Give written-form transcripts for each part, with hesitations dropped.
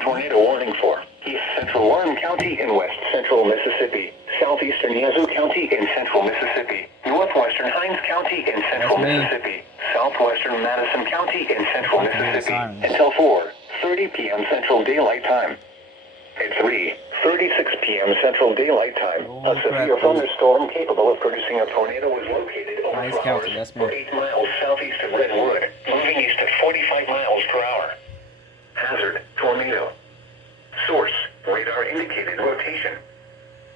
Tornado warning for East Central Warren County in West Central Mississippi, Southeastern Yazoo County in Central Mississippi, Northwestern Hines County in Central Mississippi, Southwestern Madison County in Central Mississippi, until 4:30 p.m. Central Daylight Time. At 3:36 p.m. Central Daylight Time, a severe thunderstorm capable of producing a tornado was located over Flowers, or 8 miles southeast of Redwood, moving east at 45 miles per hour. Hazard, tornado. Source, radar indicated rotation.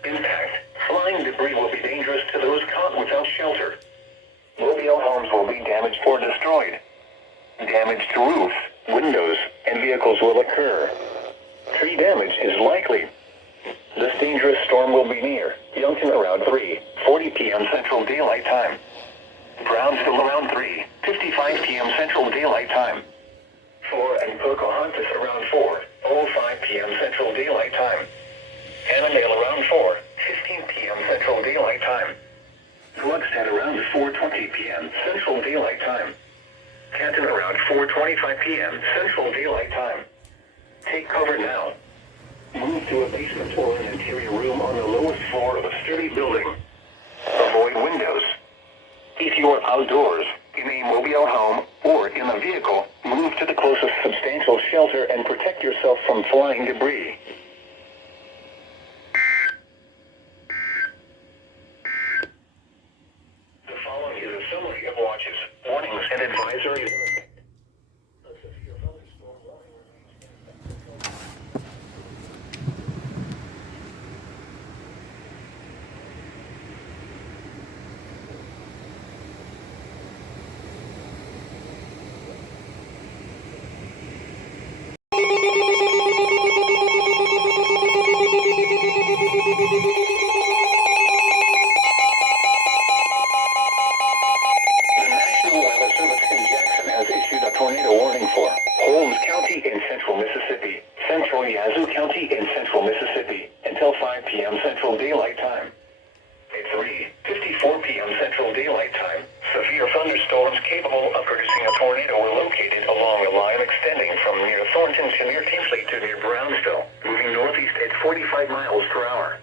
Impact, flying debris will be dangerous to those caught without shelter. Mobile homes will be damaged or destroyed. Damage to roofs, windows, and vehicles will occur. Tree damage is likely. This dangerous storm will be near Youngton around 3:40 p.m. Central Daylight Time. Brownsville around 3:55 p.m. Central Daylight Time. 4 and Pocahontas around 4:05 p.m. Central Daylight Time. Annandale around 4:15 p.m. Central Daylight Time. Gluckstadt around 4:20 p.m. Central Daylight Time. Canton around 4:25 p.m. Central Daylight Time. Take cover now. Move to a basement or an interior room on the lowest floor of a sturdy building. Avoid windows. If you are outdoors, in a mobile home, or in a vehicle, move to the closest substantial shelter and protect yourself from flying debris. The following is a summary of watches, warnings, and advisories. Tornado warning for Holmes County in Central Mississippi, Central Yazoo County in Central Mississippi, until 5 p.m. Central Daylight Time. At 3:54 p.m. Central Daylight Time, severe thunderstorms capable of producing a tornado were located along a line extending from near Thornton to near Tinsley to near Brownsville, moving northeast at 45 miles per hour.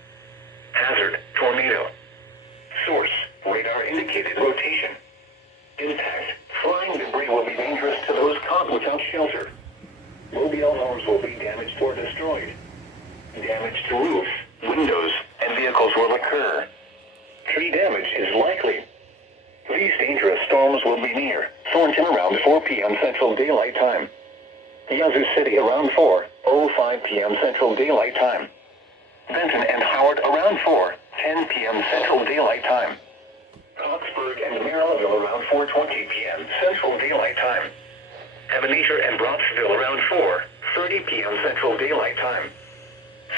Hazard, tornado. Source, radar indicated rotation. Impact, flying debris will be dangerous to those caught without shelter. Mobile homes will be damaged or destroyed. Damage to roofs, windows, and vehicles will occur. Tree damage is likely. These dangerous storms will be near Thornton around 4 p.m. Central Daylight Time. Yazoo City around 4:05 p.m. Central Daylight Time. Benton and Howard around 4:10 p.m. Central Daylight Time. Coxburg and Merrillville around 4:20 p.m. Central Daylight Time. Ebenezer and Bronxville around 4:30 p.m. Central Daylight Time.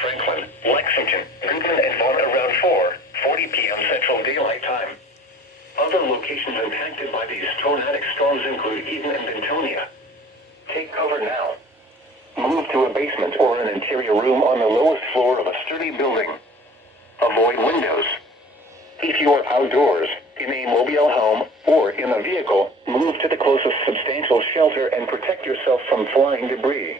Franklin, Lexington, Newton, and Vaughn around 4:40 p.m. Central Daylight Time. Other locations impacted by these tornadic storms include Eden and Bentonia. Take cover now. Move to a basement or an interior room on the lowest floor of a sturdy building. Avoid windows. If you are outdoors, in a mobile home, or in a vehicle, move to the closest substantial shelter and protect yourself from flying debris.